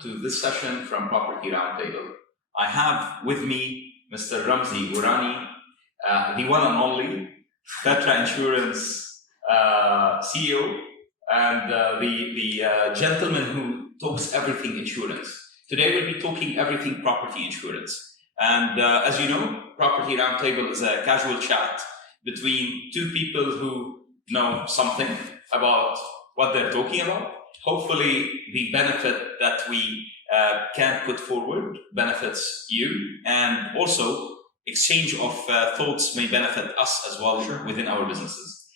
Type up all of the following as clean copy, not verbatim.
to this session from Property Roundtable. I have with me Mr. Ramzi Urani, the one and only Petra Insurance CEO, and the gentleman who talks everything insurance. Today we'll be talking everything property insurance. And as you know, Property Roundtable is a casual chat between two people who know something about what they're talking about. Hopefully the benefit that we can put forward benefits you, and also exchange of thoughts may benefit us as well within our businesses.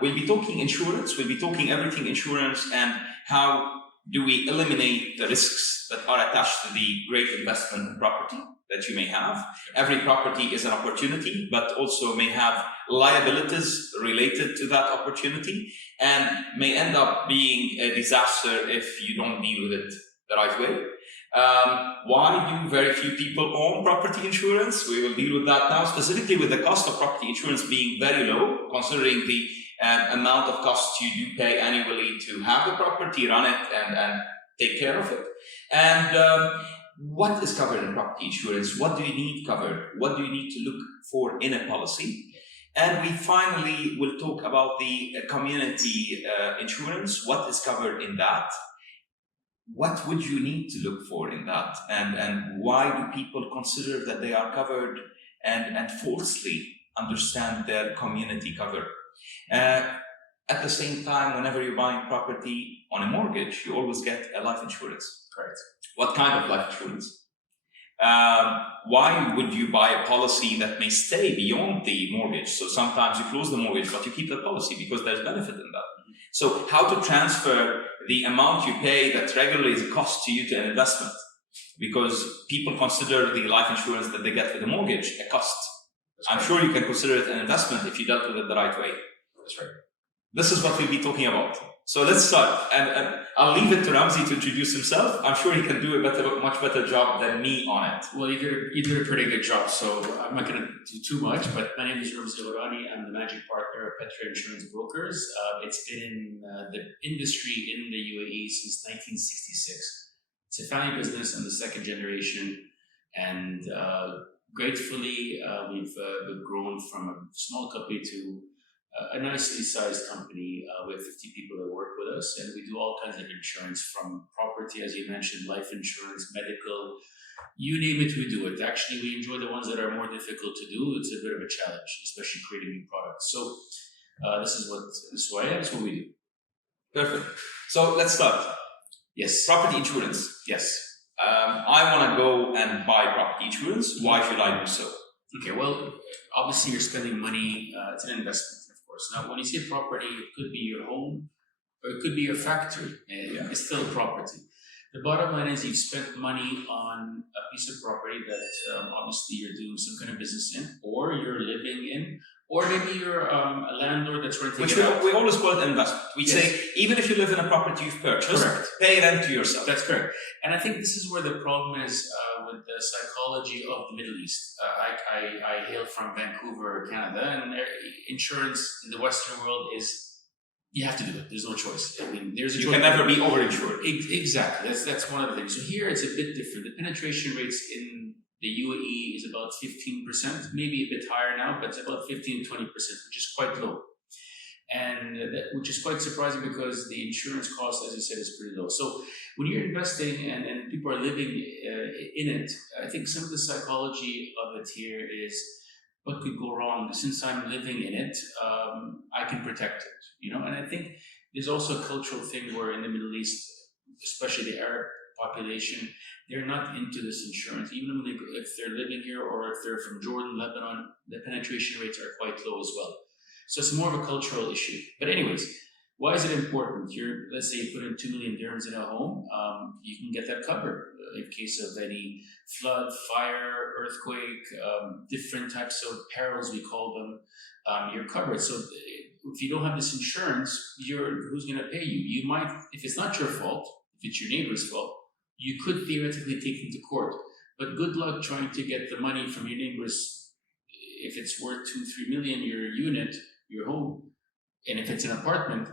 We'll be talking insurance, we'll be talking everything insurance, and how do we eliminate the risks that are attached to the great investment in property that you may have. Every property is an opportunity, but also may have liabilities related to that opportunity, and may end up being a disaster if you don't deal with it the right way. Why do very few people own property insurance? We will deal with that now, specifically with the cost of property insurance being very low, considering the amount of costs you do pay annually to have the property, run it, and take care of it. And what is covered in property insurance? What do you need covered? What do you need to look for in a policy? And we finally will talk about the community insurance. What is covered in that? What would you need to look for in that? And why do people consider that they are covered and falsely understand their community cover? At the same time, whenever you're buying property on a mortgage, you always get a life insurance. Correct. What kind of life insurance? Why would you buy a policy that may stay beyond the mortgage? So sometimes you close the mortgage, but you keep the policy because there's benefit in that. So how to transfer the amount you pay that regularly is a cost to you to an investment? Because people consider the life insurance that they get with the mortgage a cost. I'm sure you can consider it an investment if you dealt with it the right way. That's right. This is what we'll be talking about. So let's start. And I'll leave it to Ramzi to introduce himself. I'm sure he can do a much better job than me on it. Well, you did a pretty good job, so I'm not going to do too much, but my name is Ramzi Urani. I'm the managing partner of Petra Insurance Brokers. It's been in the industry in the UAE since 1966. It's a family business. I'm the second generation, and gratefully, we've grown from a small company to a nicely sized company. We have 50 people that work with us, and we do all kinds of insurance, from property, as you mentioned, life insurance, medical, you name it, we do it. Actually, we enjoy the ones that are more difficult to do. It's a bit of a challenge, especially creating new products. So this is who I am, this is what we do. Perfect. So let's start. Yes. Property insurance. Yes. I want to go and buy property insurance. Why should I do so? Okay, well, obviously you're spending money. It's an investment. Now, when you say property, it could be your home or it could be your factory. It's still property. The bottom line is you've spent money on a piece of property that obviously you're doing some kind of business in, or you're living in, or maybe you're a landlord that's renting it out. We always call it investment. We say, even if you live in a property you've purchased, pay rent to yourself. That's correct. And I think this is where the problem is with the psychology of the Middle East. I hail from Vancouver, Canada, and insurance in the Western world is, you have to do it. There's no choice. I mean, there's a choice. You can never be overinsured. Exactly. That's one of the things. So here it's a bit different. The penetration rates in the UAE is about 15%, maybe a bit higher now, but it's about 15 to 20%, which is quite low. And which is quite surprising because the insurance cost, as you said, is pretty low. So when you're investing and people are living in it, I think some of the psychology of it here is, what could go wrong? Since I'm living in it, I can protect it, you know? And I think there's also a cultural thing where in the Middle East, especially the Arab population, they're not into this insurance. Even when if they're living here or if they're from Jordan, Lebanon, the penetration rates are quite low as well. So it's more of a cultural issue. But anyways, why is it important? Let's say you put in 2 million dirhams in a home, you can get that covered in case of any flood, fire, earthquake, different types of perils, we call them, you're covered. So if you don't have this insurance, who's going to pay you? You might, if it's not your fault, if it's your neighbor's fault, you could theoretically take them to court. But good luck trying to get the money from your neighbors if it's worth 2-3 million, your unit, your home, and if it's an apartment,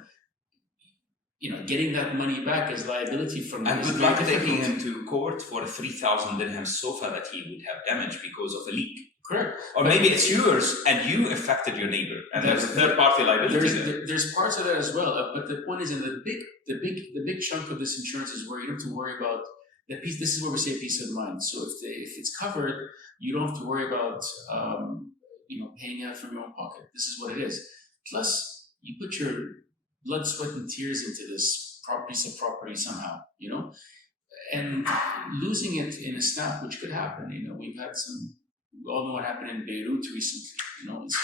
getting that money back as liability from And is good very luck taking difficult. him to court for a 3,000 dirham sofa that he would have damaged because of a leak. Correct. Or maybe it's yours and you affected your neighbor, and there's a third party liability there. There's parts of that as well, but the point is, in the big chunk of this insurance is where you don't have to worry about the piece. This is where we say peace of mind. So if it's covered, you don't have to worry about paying out from your own pocket. This is what it is. Plus, you put your blood, sweat, and tears into this piece of property somehow, and losing it in a snap, which could happen. We've had we all know what happened in Beirut recently. It's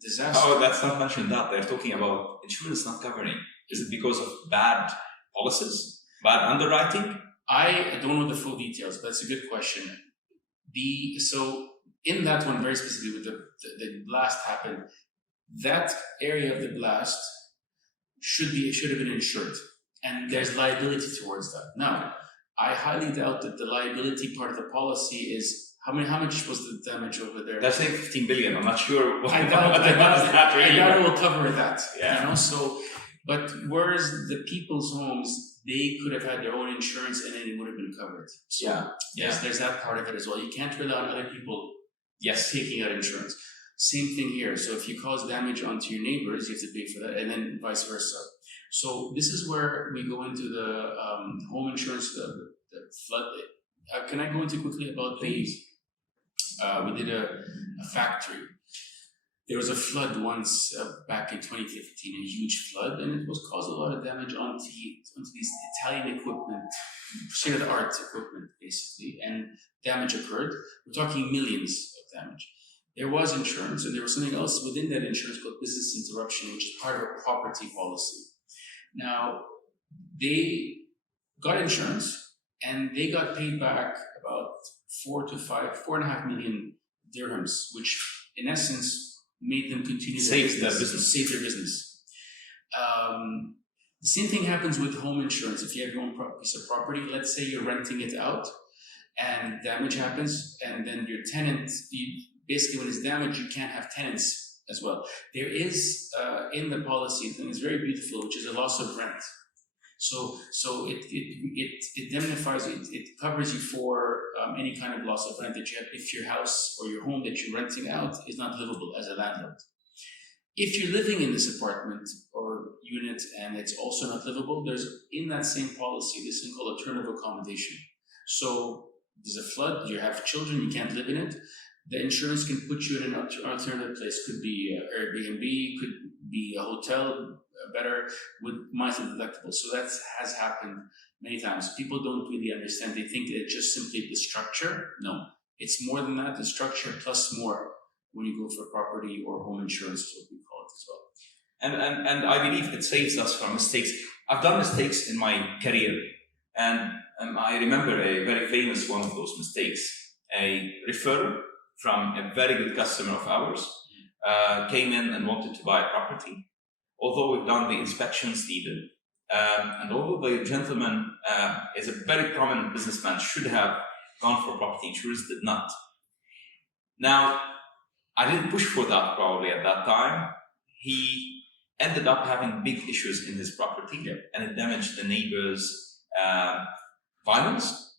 disaster. Oh, that's not mentioned that. They're talking about insurance not covering. Is it because of bad policies? Bad underwriting? I don't know the full details, but that's a good question. So in that one, very specifically, with the blast happened, that area of the blast should have been insured, and there's liability towards that. Now, I highly doubt that the liability part of the policy is how much was the damage over there? They're saying 15 billion. I'm not sure what I doubt it will cover that. Yeah. But whereas the people's homes, they could have had their own insurance and then it would have been covered. So yes, there's that part of it as well. You can't rely on other people taking out insurance. Same thing here. So if you cause damage onto your neighbors, you have to pay for that, and then vice versa. So this is where we go into the home insurance, the flood. Can I go into quickly about these? We did a factory. There was a flood once back in 2015, a huge flood, and it was caused a lot of damage onto these Italian equipment, state-of-the-art equipment, basically, and damage occurred. We're talking millions of damage. There was insurance, and there was something else within that insurance called business interruption, which is part of a property policy. Now, they got insurance, and they got paid back about 4.5 million dirhams, which in essence made them continue save their business. The same thing happens with home insurance. If you have your own piece of property, let's say you're renting it out, and damage happens, and then your tenant, basically when it's damaged, you can't have tenants as well. There is in the policy, and it's very beautiful, which is a loss of rent. So it indemnifies you, it covers you for any kind of loss of rent that you have if your house or your home that you're renting out is not livable as a landlord. If you're living in this apartment or unit and it's also not livable, there's in that same policy this thing called alternative accommodation. So there's a flood, you have children, you can't live in it. The insurance can put you in an alternative place. Could be Airbnb, could be a hotel, better with monthly deductible. So that has happened many times. People don't really understand. They think it's just simply the structure. No, it's more than that. The structure plus more when you go for property or home insurance is what we call it as well. And I believe it saves us from mistakes. I've done mistakes in my career, and I remember a very famous one of those mistakes. A referral from a very good customer of ours came in and wanted to buy a property. Although we've done the inspections needed, and although the gentleman is a very prominent businessman, should have gone for property insurance, did not. Now, I didn't push for that probably at that time. He ended up having big issues in his property, and it damaged the neighbors' vinyls,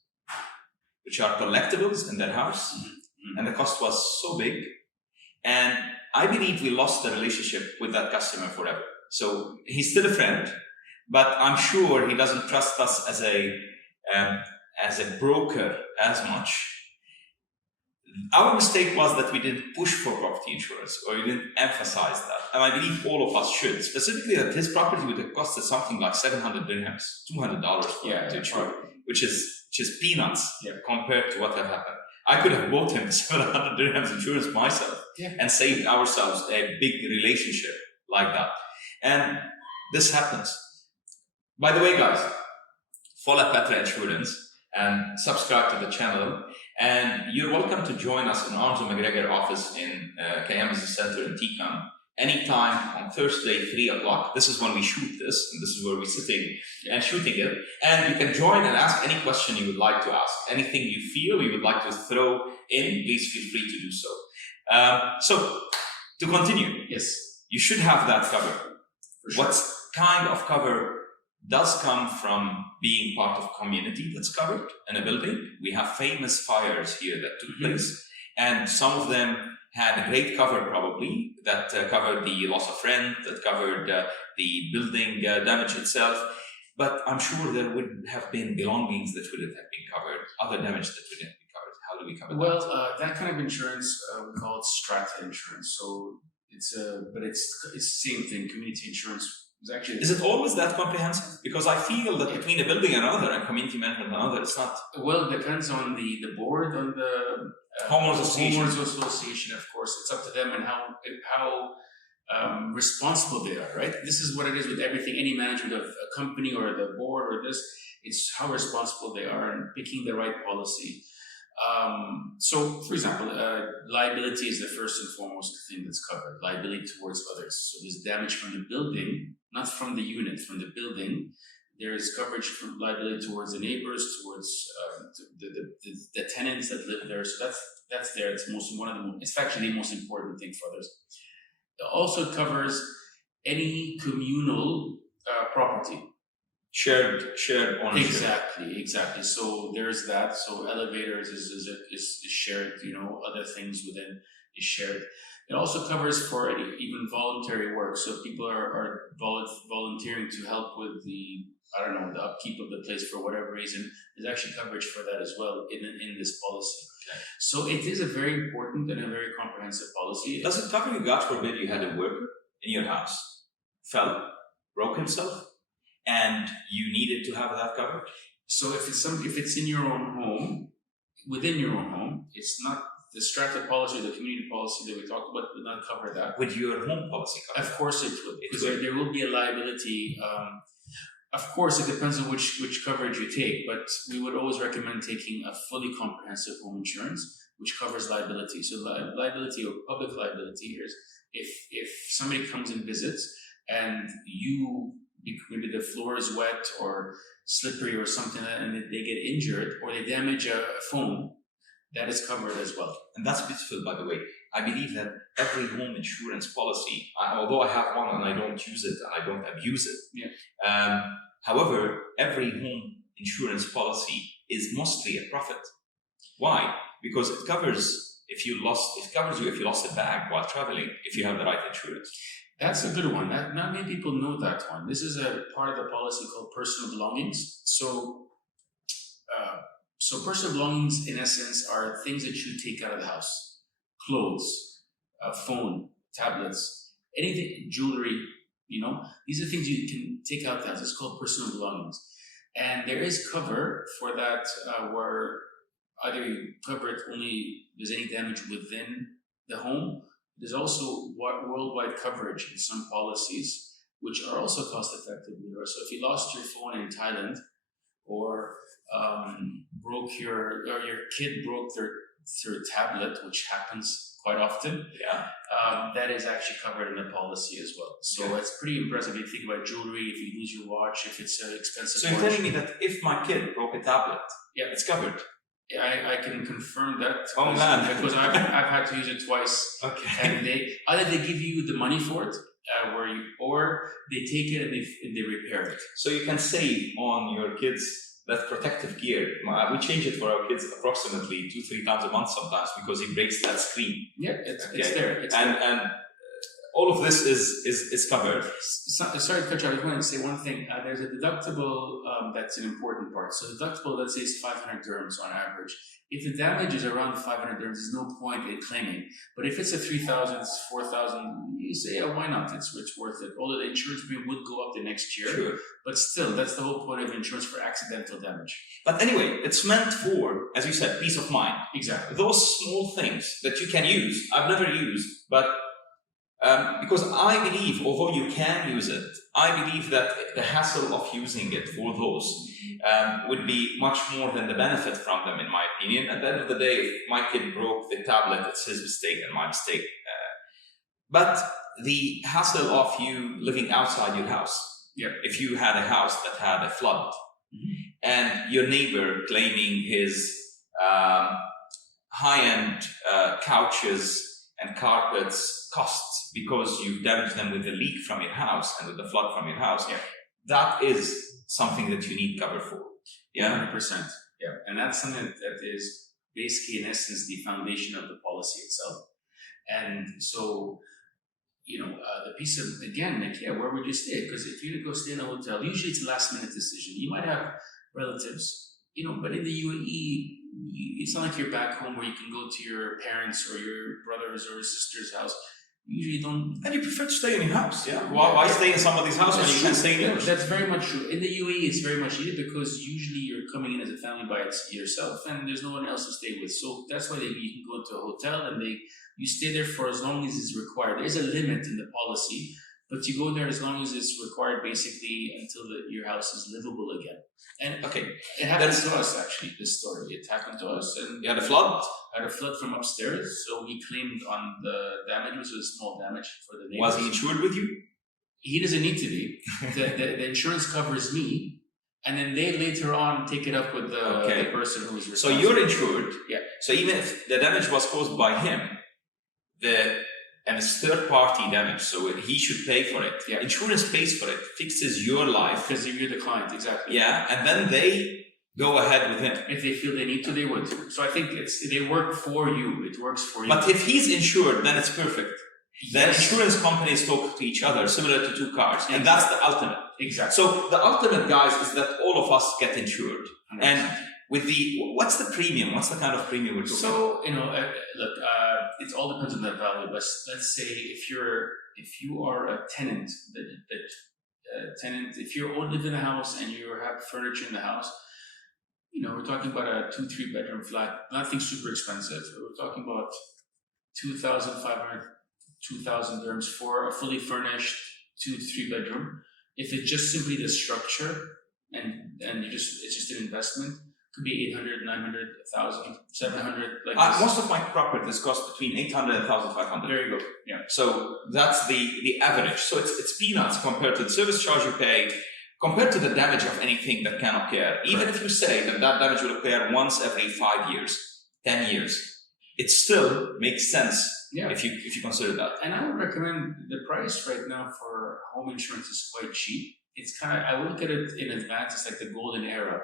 which are collectibles in their house, and the cost was so big. And I believe we lost the relationship with that customer forever. So he's still a friend, but I'm sure he doesn't trust us as a broker as much. Our mistake was that we didn't push for property insurance, or we didn't emphasize that. And I believe all of us should. Specifically that his property would have costed something like 700 dirhams, $200 to insure, which is peanuts compared to what had happened. I could have bought him 700 dirhams insurance myself and saved ourselves a big relationship like that. And this happens. By the way, guys, follow Petra Insurance and subscribe to the channel. And you're welcome to join us in Arms and McGregor office in Kayam Business Center in Tikam anytime on Thursday, 3 o'clock. This is when we shoot this, and this is where we're sitting and shooting it. And you can join and ask any question you would like to ask. Anything you feel you would like to throw in, please feel free to do so. So, to continue, yes, you should have that covered. For sure. What's kind of cover does come from being part of community that's covered in a building. We have famous fires here that took place, and some of them had a great cover probably that covered the loss of rent, that covered the building damage itself. But I'm sure there would have been belongings that wouldn't have been covered, other damage that wouldn't have been covered. How do we cover that? Well, that kind of insurance, we call it strata insurance. So it's the same thing. Community insurance is actually. Is it always that comprehensive? Because I feel that between a building and another and community management and another, it's not. Well, it depends on the board, on the Homeowners association. Of course, it's up to them and how responsible they are. Right. This is what it is with everything. Any management of a company or the board or this, it's how responsible they are in picking the right policy. So, for example, liability is the first and foremost thing that's covered. Liability towards others. So there's damage from the building, not from the unit, from the building. There is coverage for liability towards the neighbors, towards the tenants that live there. So that's there. It's it's actually the most important thing for others. It also covers any communal property. Shared ownership. Exactly. So there's that. So elevators is shared. Other things within is shared. It also covers for even voluntary work. So if people are volunteering to help with the upkeep of the place for whatever reason, there's actually coverage for that as well in this policy. Okay. So it is a very important and a very comprehensive policy. Does it cover you, God forbid, you had a worker in your house, fell, broke himself, and you needed to have that covered? So if it's in your own home, within your own home, it's not the strata policy, the community policy that we talked about would not cover that. Would your home policy cover Of course it would, because there will be a liability. Of course, it depends on which coverage you take, but we would always recommend taking a fully comprehensive home insurance, which covers liability. So liability or public liability is if somebody comes and visits and maybe the floor is wet or slippery or something like that, and they get injured or they damage a phone, that is covered as well. And that's beautiful, by the way. I believe that every home insurance policy, although I have one and I don't use it and I don't abuse it, however, every home insurance policy is mostly a profit. Why? Because it covers you if you lost a bag while traveling, if you have the right insurance. That's a good one. Not many people know that one. This is a part of the policy called personal belongings. So personal belongings, in essence, are things that you take out of the house: clothes, phone, tablets, anything, jewelry. These are things you can take out of the house. It's called personal belongings, and there is cover for that where either you cover it only there's any damage within the home. There's also worldwide coverage in some policies, which are also cost effective. So if you lost your phone in Thailand, or your kid broke their tablet, which happens quite often, that is actually covered in the policy as well. So it's pretty impressive. If you think about jewelry, if you lose your watch, if it's an expensive. So you're telling me that if my kid broke a tablet, it's covered? I can confirm that. Oh man! Because I've had to use it twice. Okay. And either they give you the money for it, or they take it and they repair it. So you can save on your kids that protective gear. We change it for our kids approximately 2-3 times a month sometimes because he breaks that screen. Yeah, it's there. And all of this is covered. Sorry to cut you. I just wanted to say one thing. There's a deductible that's an important part. So deductible, let's say, is 500 dirhams on average. If the damage is around 500 dirhams, there's no point in claiming. But if it's a 3,000, 4,000, you say, why not? It's worth it. Although the insurance premium would go up the next year. Sure. But still, that's the whole point of insurance, for accidental damage. But anyway, it's meant for, as you said, peace of mind. Exactly. Those small things that you can use, I've never used, but because I believe, although you can use it, I believe that the hassle of using it for those would be much more than the benefit from them, in my opinion. At the end of the day, if my kid broke the tablet, it's his mistake and my mistake. But the hassle of you living outside your house, if you had a house that had a flood, and your neighbor claiming his high-end couches and carpets costs because you've damaged them with the leak from your house and with the flood from your house, that is something that you need cover for. Yeah, 100%. Yeah, and that's something that is basically, in essence, the foundation of the policy itself. And so, the piece of, again, like, where would you stay? Because if you're gonna go stay in a hotel, usually it's a last minute decision. You might have relatives, but in the UAE, it's not like you're back home where you can go to your parents or your brother's or sister's house. You usually don't. And you prefer to stay in your house, yeah? Why stay in somebody's house when you can stay in yours? That's very much true. In the UAE, it's very much needed because usually you're coming in as a family by yourself and there's no one else to stay with. So that's why you can go into a hotel and you stay there for as long as is required. There's a limit in the policy, but you go there as long as it's required, basically until your house is livable again. And it happened to us, actually, this story. It happened to us. And you had a flood? I had a flood from upstairs, so we claimed on the damage, which was a small damage for the neighbors. Was he insured with you? He doesn't need to be. The insurance covers me, and then they later on take it up with the person who is responsible. So you're insured. Yeah. So even if the damage was caused by him, and it's third-party damage, so he should pay for it. Yeah. Insurance pays for it, fixes your life. Because you're the client, exactly. Yeah, and then they go ahead with him. If they feel they need to, they would. So I think they work for you. It works for you. But if he's insured, then it's perfect. Then insurance companies talk to each other, similar to two cars, and that's the ultimate. Exactly. So the ultimate, guys, is that all of us get insured. 100%. And with what's the premium? What's the kind of premium we're talking about? So, look, it all depends on the value. But let's say if you are a tenant, if you live in a house and you have furniture in the house, we're talking about a 2-3 bedroom flat, nothing super expensive. We're talking about 2,500, 2,000 dirhams for a fully furnished 2-3 bedroom. If it's just simply the structure and it's just an investment, could be 800, 900, 1,000, 700. Most of my properties cost between 800 and 1,500. There you go. Yeah. So that's the average. So it's peanuts compared to the service charge you pay, compared to the damage of anything that can occur. Even if you say that damage will occur once every 5 years, 10 years, it still makes sense if you consider that. And I would recommend the price right now for home insurance is quite cheap. It's I would look at it in advance. It's like the golden era.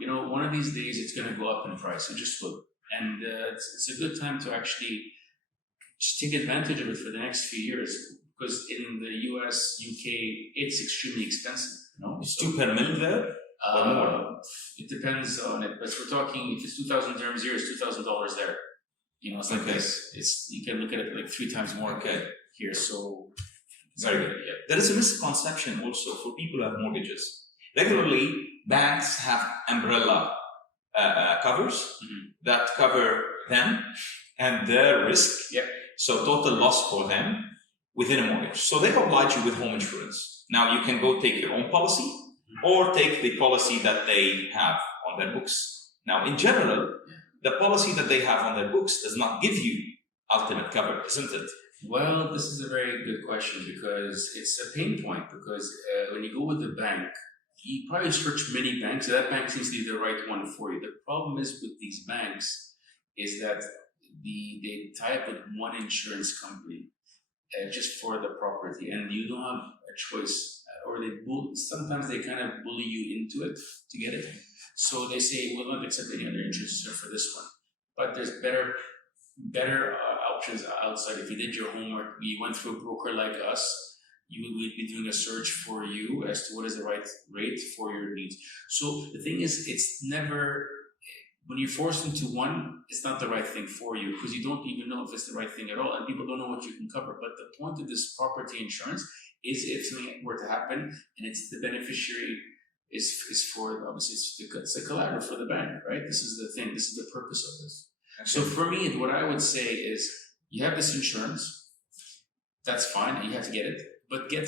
One of these days it's going to go up in price. It just will. And it's a good time to actually just take advantage of it for the next few years. Because in the US, UK, it's extremely expensive. It's 2 per mil there? Or more? It depends on it. But we're talking, if it's 2,000 dirhams here, it's $2,000 there. It's like this. You can look at it like 3 times more here. So, very good. Yeah. There is a misconception also for people who have mortgages. Regularly, banks have umbrella covers that cover them and their risk. Yep. So total loss for them within a mortgage. So they oblige you with home insurance. Now you can go take your own policy or take the policy that they have on their books. Now, in general, the policy that they have on their books does not give you ultimate cover, isn't it? Well, this is a very good question because it's a pain point because when you go with the bank, you probably search many banks, so that bank seems to be the right one for you. The problem is with these banks is that they tie up with one insurance company just for the property, and you don't have a choice, or sometimes they kind of bully you into it to get it. So they say, we'll not accept any other insurance for this one. But there's better options outside. If you did your homework, you went through a broker like us, we'd be doing a search for you as to what is the right rate for your needs. So the thing is, it's never, when you're forced into one, it's not the right thing for you because you don't even know if it's the right thing at all, and people don't know what you can cover. But the point of this property insurance is if something were to happen and it's the beneficiary is for, obviously it's a collateral for the bank, right? This is the thing, this is the purpose of this. Okay. So for me, what I would say is you have this insurance, that's fine, and you have to get it, but get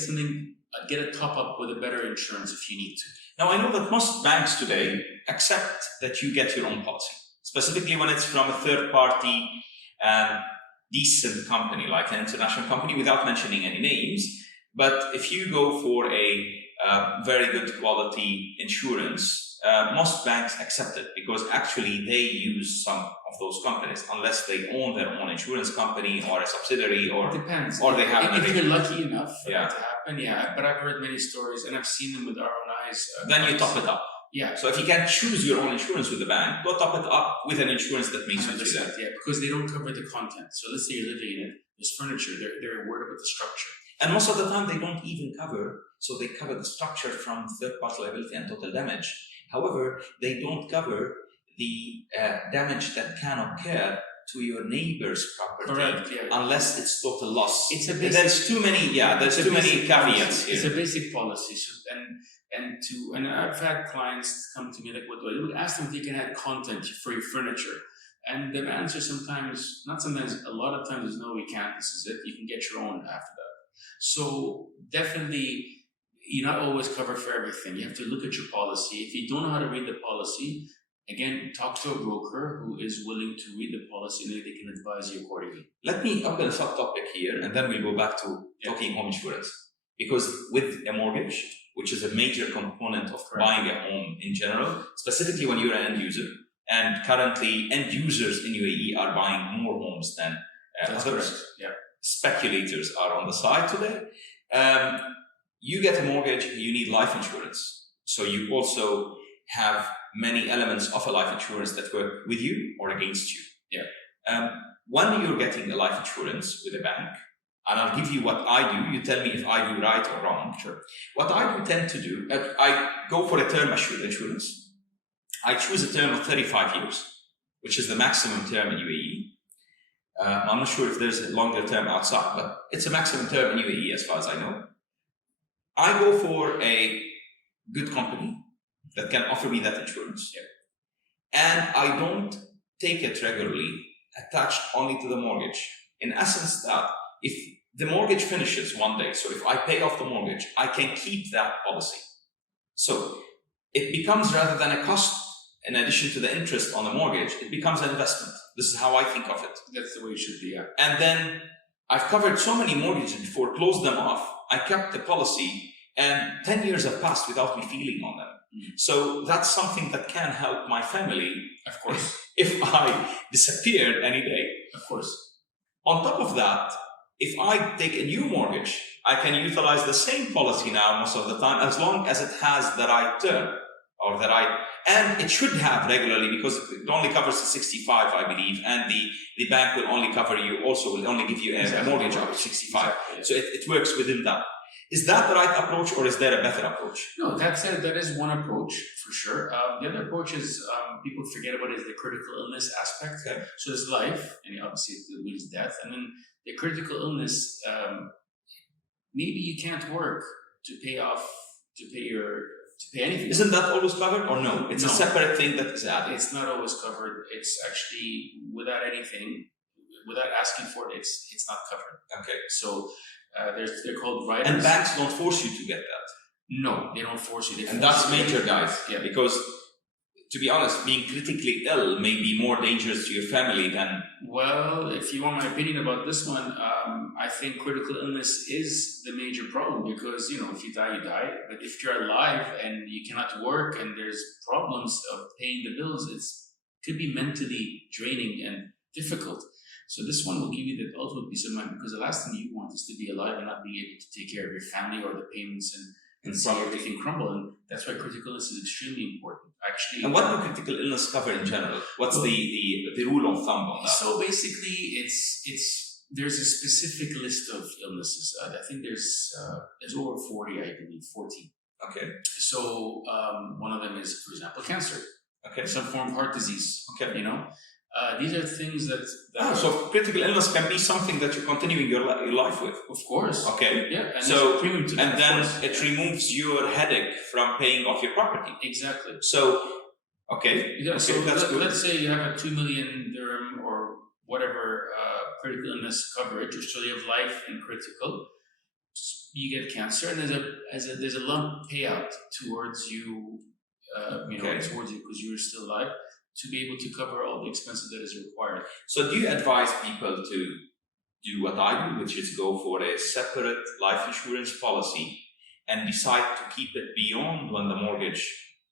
a top up with a better insurance if you need to. Now, I know that most banks today accept that you get your own policy, specifically when it's from a third-party decent company, like an international company, without mentioning any names. But if you go for a very good quality insurance, most banks accept it because actually they use some of those companies unless they own their own insurance company or a subsidiary or It depends. or they have If you're lucky enough for Yeah. that to happen, yeah. But I've heard many stories and I've seen them with our own eyes. then you top it up. Yeah. So if you can choose your own insurance with the bank, go top it up with an insurance that makes sense to them. Yeah, because they don't cover the content. So let's say you're living in it, there's furniture, they're worried about the structure. And most of the time they don't even cover, so they cover the structure from third-party liability and total damage. However, they don't cover the damage that can occur to your neighbor's property. Correct, yeah. Unless it's total loss. It's a basic, there's too many, there's too many caveats here. It's a basic policy. So, and I've had clients come to me like, what do I do? Ask them if they can add content for your furniture. And the answer sometimes, not sometimes, a lot of times is no, we can't. This is it. You can get your own after that. So definitely, you're not always covered for everything. You have to look at your policy. If you don't know how to read the policy, again, talk to a broker who is willing to read the policy and they can advise you accordingly. I'm going to subtopic here and then we'll go back to talking home insurance. Because with a mortgage, which is a major component of buying a home in general, specifically when you're an end user, and currently end users in UAE are buying more homes than others. Yeah. Speculators are on the side today. You get a mortgage, you need life insurance. So you also have many elements of a life insurance that work with you or against you. Yeah. When you're getting a life insurance with a bank, and I'll give you what I do, you tell me if I do right or wrong. Sure. What I do tend to do, I go for a term assured insurance. I choose a term of 35 years, which is the maximum term in UAE. I'm not sure if there's a longer term outside, but it's a maximum term in UAE as far as I know. I go for a good company that can offer me that insurance. Yeah. And I don't take it regularly, attached only to the mortgage. In essence, that if the mortgage finishes one day, so if I pay off the mortgage, I can keep that policy. So it becomes, rather than a cost, in addition to the interest on the mortgage, it becomes an investment. This is how I think of it. That's the way it should be, yeah. And then I've covered so many mortgages before, closed them off. I kept the policy and 10 years have passed without me feeling on them. Mm-hmm. So that's something that can help my family, of course, if I disappeared any day. Of course. On top of that, if I take a new mortgage, I can utilize the same policy now most of the time, as long as it has the right term or the right, and it should have regularly, because it only covers to 65, I believe, and the bank will only cover you, also will only give you a mortgage up to 65. Exactly. So it works within that. Is that the right approach, or is there a better approach? No, that is one approach for sure. The other approach is people forget about is the critical illness aspect. Okay. So there's life, and obviously it means death, and then the critical illness. Maybe you can't work to pay anything. Isn't that always covered, or no? It's a separate thing that is added. It's not always covered. It's actually without anything, without asking for it. It's not covered. Okay. So. They're called riders. And banks don't force you to get that. No, they don't force you. And that's major, guys. Yeah. Because, to be honest, being critically ill may be more dangerous to your family than... Well, if you want my opinion about this one, I think critical illness is the major problem because, if you die, you die. But if you're alive and you cannot work and there's problems of paying the bills, it could be mentally draining and difficult. So this one will give you the ultimate peace of mind, because the last thing you want is to be alive and not be able to take care of your family or the payments and see everything crumble. And that's why critical illness is extremely important. Actually. And what do critical illness cover in general? What's the rule of thumb on that? So basically, there's a specific list of illnesses. I think there's over 40, I believe, 14. Okay. So one of them is, for example, cancer. Okay. Some form of heart disease. Okay. These are things that so critical illness can be something that you're continuing your life with. Of course. Okay. Yeah. And so and then it removes your headache from paying off your property. Exactly. So okay. Yeah. Okay, so that's good. Let's say you have a 2 million dirham or whatever critical illness coverage, or so you have life and critical. You get cancer, and there's a lump payout towards you. Towards you because you're still alive, to be able to cover all the expenses that is required. So do you advise people to do what I do, which is go for a separate life insurance policy and decide to keep it beyond when the mortgage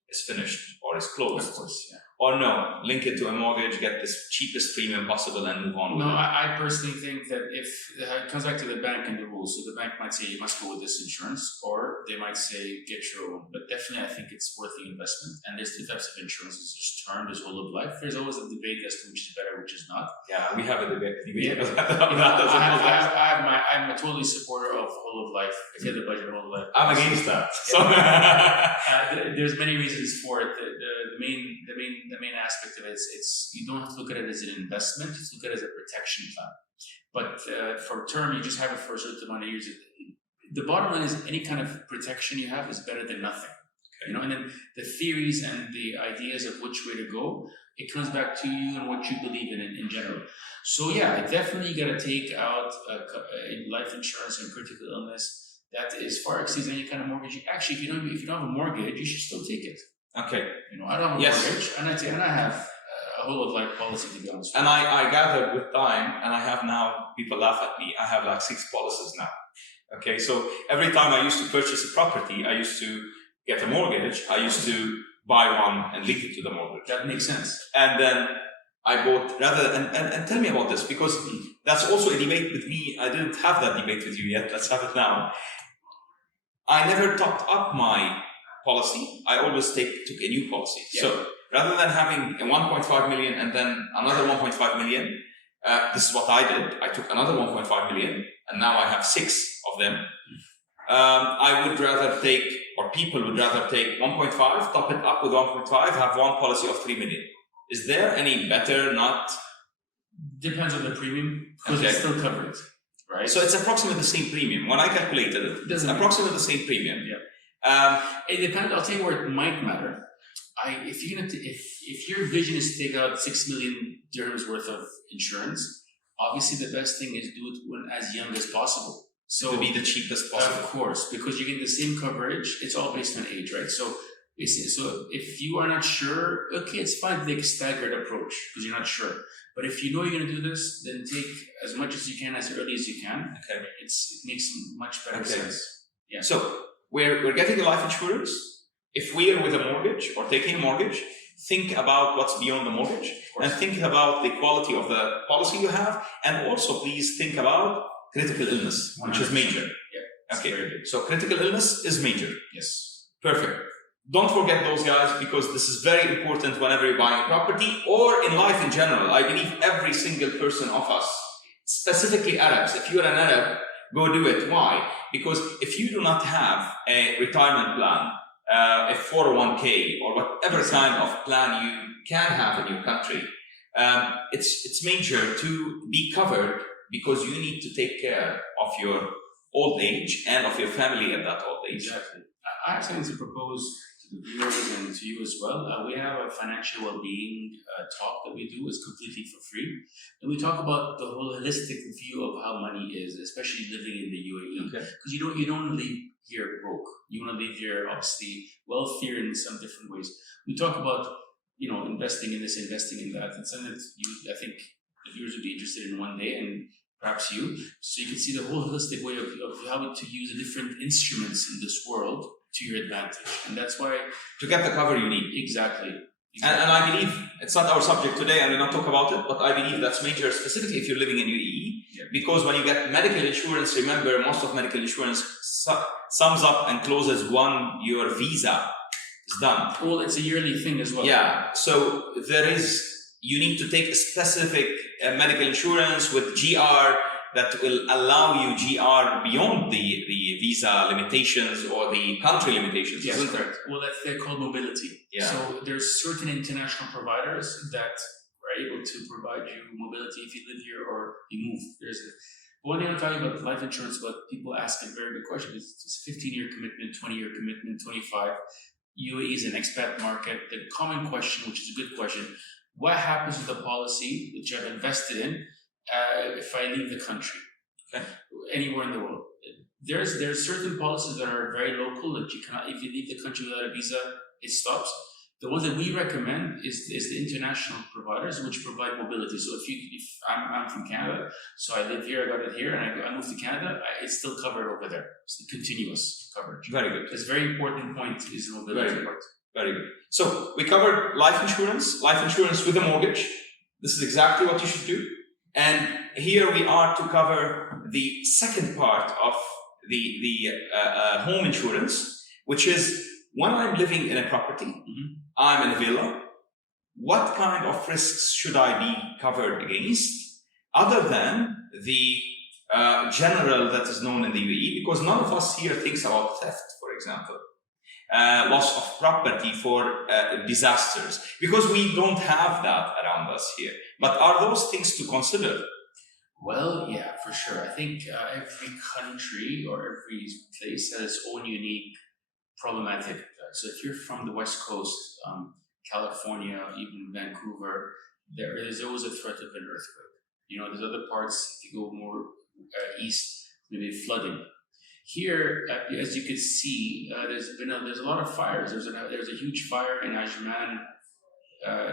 is finished or is closed. Of course, yeah. Or no, link it to a mortgage, get this cheapest premium possible and move on with No, it. I personally think that if it comes back to the bank and the rules, so the bank might say you must go with this insurance, or they might say get your own. But definitely, I think it's worth the investment. And there's two types of insurances: there's term, there's whole of life. There's always a debate as to which is better, which is not. Yeah, we have a debate. Yeah. I'm a totally supporter of whole of life. If you have the budget, whole of life. I'm against that. So there's many reasons for it. The main aspect of it is it's you don't have to look at it as an investment. You have to look at it as a protection plan. But for term, you just have it for a certain amount of years. The bottom line is any kind of protection you have is better than nothing. Okay. You know, and then the theories and the ideas of which way to go, it comes back to you and what you believe in general. So yeah, definitely you got to take out a life insurance and critical illness that is far exceeds any kind of mortgage. Actually, if you don't have a mortgage, you should still take it. Okay. You know, I don't have a mortgage, and I have a whole of life policy, to be honest. And I gathered with time, and I have now, people laugh at me, I have like 6 policies now. Okay, so every time I used to purchase a property, I used to get a mortgage, I used to buy one and link it to the mortgage. That makes sense. And then I bought, and tell me about this, because that's also a debate with me. I didn't have that debate with you yet, let's have it now. I never topped up my policy, I always took a new policy. Yeah. So rather than having a 1.5 million and then another 1.5 million, this is what I did. I took another 1.5 million and now I have 6 of them. I would rather take, or people would rather take 1.5, top it up with 1.5, have one policy of 3 million. Is there any better, not? Depends on the premium, because it's still covered, right? So it's approximately the same premium. When I calculated it, it's approximately the same premium. Yeah. It depends. I'll tell you where it might matter. If your vision is to take out 6 million dirhams worth of insurance, obviously the best thing is do it when as young as possible. So to be the cheapest possible. Of course, because you get the same coverage. It's all based on age, right? So if you are not sure, okay, it's fine to take a staggered approach because you're not sure. But if you know you're going to do this, then take as much as you can as early as you can. Okay. It makes much better sense. Yeah. So we're getting a life insurance. If we are with a mortgage or taking a mortgage, think about what's beyond the mortgage and think about the quality of the policy you have. And also please think about critical illness, 100%. Which is major. Yeah. Okay. So critical illness is major. Yes. Perfect. Don't forget those guys because this is very important whenever you're buying a property or in life in general. I believe every single person of us, specifically Arabs, if you're an Arab, go do it. Why? Because if you do not have a retirement plan, a 401k or whatever kind of plan you can have in your country, it's major to be covered because you need to take care of your old age and of your family at that old age. Exactly. I have something to propose to the viewers and to you as well. We have a financial well-being talk that we do. It's completely for free. And we talk about the whole holistic view of how money is, especially living in the UAE. Because you don't leave here broke. You want to leave here obviously wealthier in some different ways. We talk about, investing in this, investing in that. It's something that I think the viewers would be interested in one day, and perhaps you, so you can see the whole holistic way of how to use the different instruments in this world to your advantage. And that's why... To get the cover you need. Exactly. And I believe, it's not our subject today and we don't talk about it, but I believe that's major, specifically if you're living in UAE, because when you get medical insurance, remember most of medical insurance sums up and closes when your visa is done. Well, it's a yearly thing as well. Yeah, so you need to take a specific medical insurance with GR that will allow you GR beyond the visa limitations or the country limitations. Yes, correct. Well, they're called mobility. Yeah. So there's certain international providers that are able to provide you mobility if you live here or you move. One thing I'm talking about life insurance, but people ask a very good question. It's a 15-year commitment, 20-year commitment, 25. UAE is an expat market. The common question, which is a good question, what happens with the policy which I've invested in if I leave the country, anywhere in the world? There's certain policies that are very local that you cannot, if you leave the country without a visa, it stops. The ones that we recommend is the international providers which provide mobility. So if I'm from Canada, so I live here, I got it here, and I move to Canada, it's still covered over there. It's the continuous coverage. Very good. It's a very important point is the mobility part. Very good. So we covered life insurance with a mortgage. This is exactly what you should do. And here we are to cover the second part of the home insurance, which is when I'm living in a property, I'm in a villa, what kind of risks should I be covered against other than the general that is known in the UAE? Because none of us here thinks about theft, for example. Loss of property for disasters, because we don't have that around us here. But are those things to consider? Well, yeah, for sure. I think every country or every place has its own unique problematic. So if you're from the West Coast, California, even Vancouver, there is always a threat of an earthquake. You know, there's other parts, if you go more east, maybe flooding. Here, as you can see, there's a lot of fires. There's a huge fire in Ajman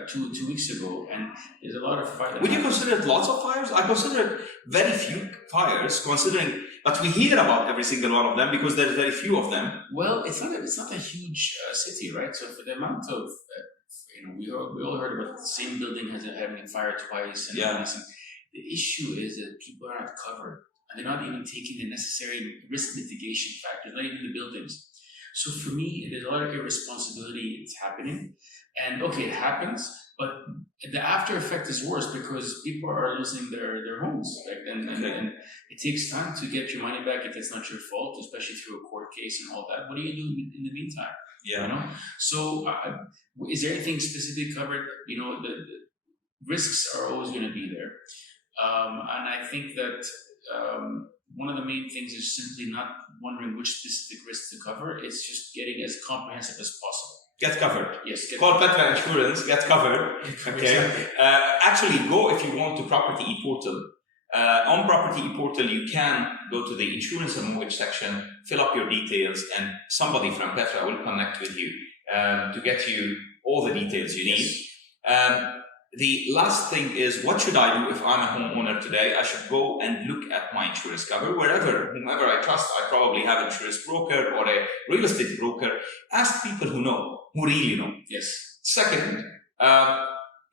2 weeks ago, and there's a lot of fire. Would you consider it lots of fires? I consider it very few fires, considering, but we hear about every single one of them because there's very few of them. Well, it's not a huge city, right? So for the amount of we all heard about the same building having a fire twice, and the issue is that people are not covered. And they're not even taking the necessary risk mitigation factors, not even the buildings. So for me, there's a lot of irresponsibility that's happening. And okay, it happens, but the after effect is worse because people are losing their homes. Right? And it takes time to get your money back if it's not your fault, especially through a court case and all that. What do you do in the meantime? Yeah. You know? So is there anything specifically covered? You know, the risks are always going to be there. And I think that one of the main things is simply not wondering which specific risks to cover. It's just getting as comprehensive as possible. Get covered. Yes. Call Petra Insurance, get covered. Okay. Actually, go if you want to Property ePortal. On Property ePortal, you can go to the insurance and mortgage section, fill up your details, and somebody from Petra will connect with you to get you all the details you need. The last thing is, what should I do if I'm a homeowner today? I should go and look at my insurance cover, whomever I trust. I probably have an insurance broker or a real estate broker. Ask people who really know. Yes. Second,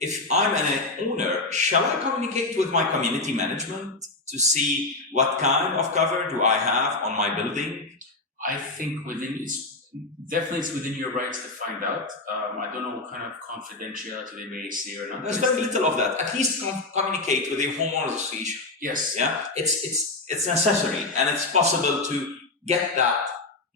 if I'm an owner, shall I communicate with my community management to see what kind of cover do I have on my building? I think it's within your rights to find out. I don't know what kind of confidentiality they may say or not. There's very little of that. At least communicate with a homeowners association. Yes. Yeah. It's necessary, and it's possible to get that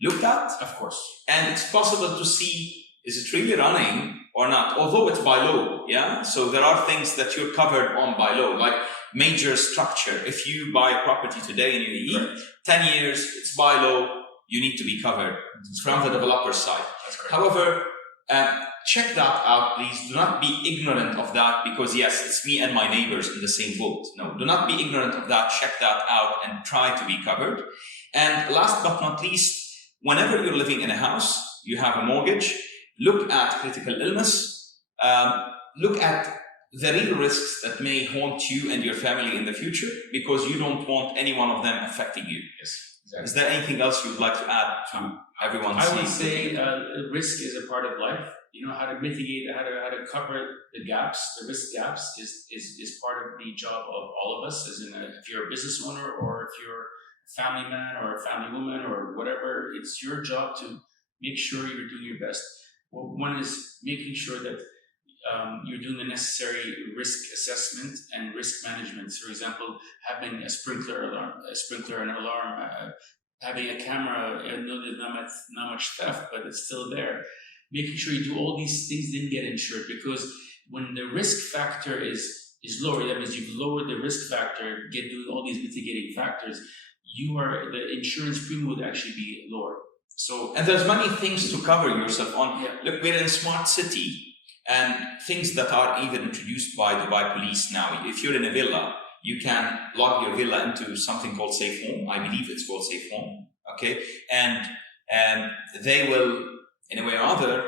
looked at. Of course. And it's possible to see, is it really running or not? Although it's by law. Yeah. So there are things that you're covered on by law, like major structure. If you buy a property today in UAE, 10 years, it's by law. You need to be covered from the developer's side. However, check that out, please. Do not be ignorant of that because, yes, it's me and my neighbors in the same boat. No, do not be ignorant of that. Check that out and try to be covered. And last but not least, whenever you're living in a house, you have a mortgage, look at critical illness, look at the real risks that may haunt you and your family in the future because you don't want any one of them affecting you. Yes. Exactly. Is there anything else you'd like to add to everyone's? I would say risk is a part of life. You know, how to mitigate, how to cover the gaps, the risk gaps is part of the job of all of us. If you're a business owner or if you're a family man or a family woman or whatever, it's your job to make sure you're doing your best. Well, one is making sure that you're doing the necessary risk assessment and risk management. So, for example, having a sprinkler and an alarm, having a camera. I know there's not much theft, but it's still there. Making sure you do all these things, then get insured, because when the risk factor is lower, that means you've lowered the risk factor, doing all these mitigating factors, the insurance premium would actually be lower. So, and there's many things to cover yourself on. Yeah. Look, we're in a smart city. And things that are even introduced by Dubai police now. If you're in a villa, you can log your villa into something called stayhome. I believe it's called stayhome. Okay, and they will, in a way or other,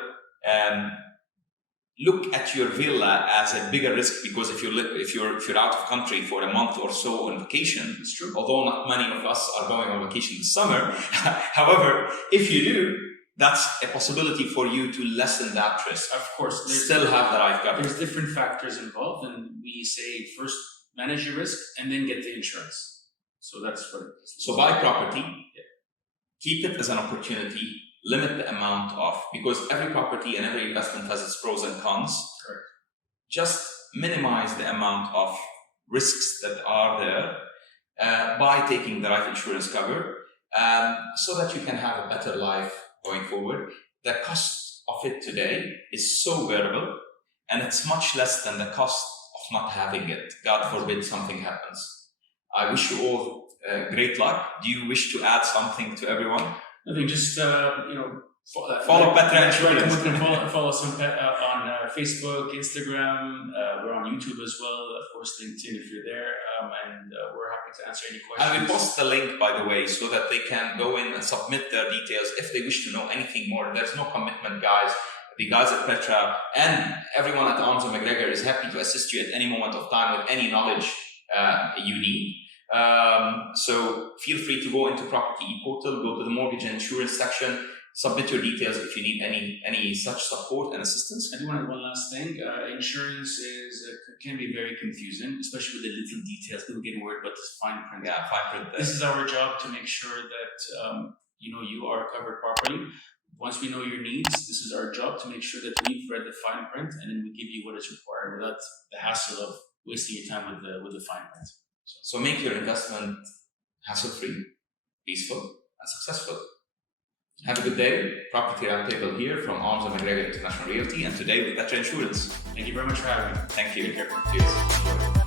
look at your villa as a bigger risk because if you're out of country for a month or so on vacation, it's true. Although not many of us are going on vacation this summer. However, if you do, that's a possibility for you to lessen that risk. Of course, Still have the right coverage. There's different factors involved, and we say first manage your risk and then get the insurance. So that's what it is. So buy property, keep it as an opportunity, limit the amount of, because every property and every investment has its pros and cons. Correct. Just minimize the amount of risks that are there by taking the right insurance cover, so that you can have a better life going forward. The cost of it today is so bearable, and it's much less than the cost of not having it. God forbid something happens. I wish you all great luck. Do you wish to add something to everyone? I think just follow Petra Insurance. Follow us on Facebook, Instagram. We're on YouTube as well. Of course, LinkedIn if you're there, and we're happy to answer any questions. I will post the link, by the way, so that they can go in and submit their details if they wish to know anything more. There's no commitment, guys. The guys at Petra and everyone at Arms & McGregor is happy to assist you at any moment of time with any knowledge you need. So feel free to go into Property ePortal, go to the mortgage and insurance section, submit your details if you need any such support and assistance. I do want to add one last thing. Insurance can be very confusing, especially with the little details. People get worried about this fine print. Yeah, fine print. This is our job to make sure that you are covered properly. Once we know your needs, this is our job to make sure that we've read the fine print and then we give you what is required without the hassle of wasting your time with the fine print. So make your investment hassle-free, peaceful, and successful. Have a good day. Property Roundtable here from Arms & McGregor International Realty, and today with Petra Insurance. Thank you very much for having me. Thank you. Take care. Cheers.